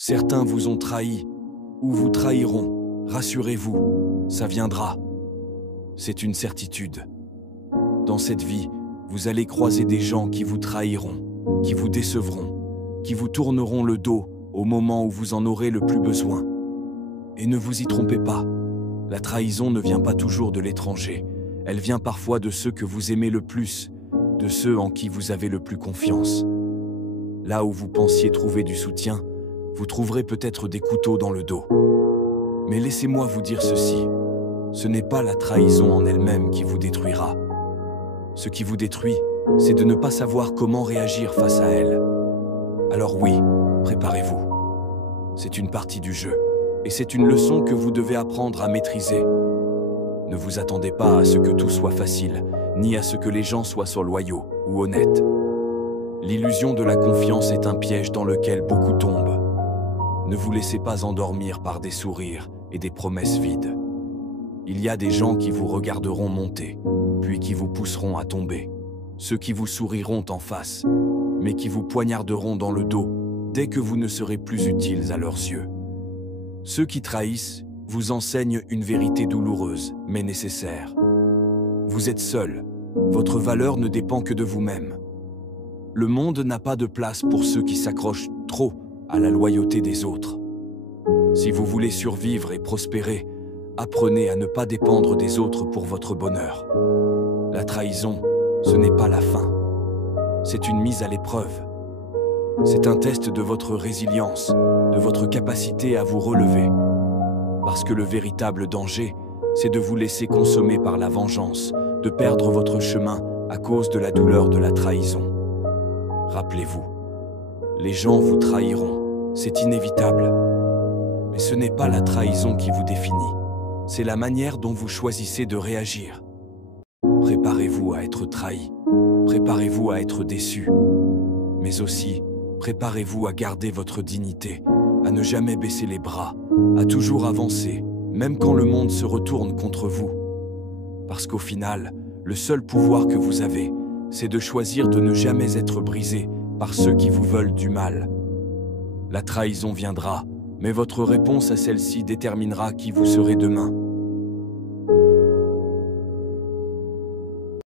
Certains vous ont trahi, ou vous trahiront. Rassurez-vous, ça viendra. C'est une certitude. Dans cette vie, vous allez croiser des gens qui vous trahiront, qui vous décevront, qui vous tourneront le dos au moment où vous en aurez le plus besoin. Et ne vous y trompez pas, la trahison ne vient pas toujours de l'étranger, elle vient parfois de ceux que vous aimez le plus, de ceux en qui vous avez le plus confiance. Là où vous pensiez trouver du soutien, vous trouverez peut-être des couteaux dans le dos. Mais laissez-moi vous dire ceci, ce n'est pas la trahison en elle-même qui vous détruira. Ce qui vous détruit, c'est de ne pas savoir comment réagir face à elle. Alors oui, préparez-vous. C'est une partie du jeu, et c'est une leçon que vous devez apprendre à maîtriser. Ne vous attendez pas à ce que tout soit facile, ni à ce que les gens soient loyaux ou honnêtes. L'illusion de la confiance est un piège dans lequel beaucoup tombent. Ne vous laissez pas endormir par des sourires et des promesses vides. Il y a des gens qui vous regarderont monter, puis qui vous pousseront à tomber. Ceux qui vous souriront en face, mais qui vous poignarderont dans le dos dès que vous ne serez plus utiles à leurs yeux. Ceux qui trahissent vous enseignent une vérité douloureuse, mais nécessaire. Vous êtes seul, votre valeur ne dépend que de vous-même. Le monde n'a pas de place pour ceux qui s'accrochent trop à la loyauté des autres. Si vous voulez survivre et prospérer, apprenez à ne pas dépendre des autres pour votre bonheur. La trahison, ce n'est pas la fin. C'est une mise à l'épreuve. C'est un test de votre résilience, de votre capacité à vous relever. Parce que le véritable danger, c'est de vous laisser consommer par la vengeance, de perdre votre chemin à cause de la douleur de la trahison. Rappelez-vous, les gens vous trahiront, c'est inévitable. Mais ce n'est pas la trahison qui vous définit, c'est la manière dont vous choisissez de réagir. Préparez-vous à être trahi, préparez-vous à être déçu, mais aussi préparez-vous à garder votre dignité, à ne jamais baisser les bras, à toujours avancer, même quand le monde se retourne contre vous. Parce qu'au final, le seul pouvoir que vous avez, c'est de choisir de ne jamais être brisé par ceux qui vous veulent du mal. La trahison viendra, mais votre réponse à celle-ci déterminera qui vous serez demain.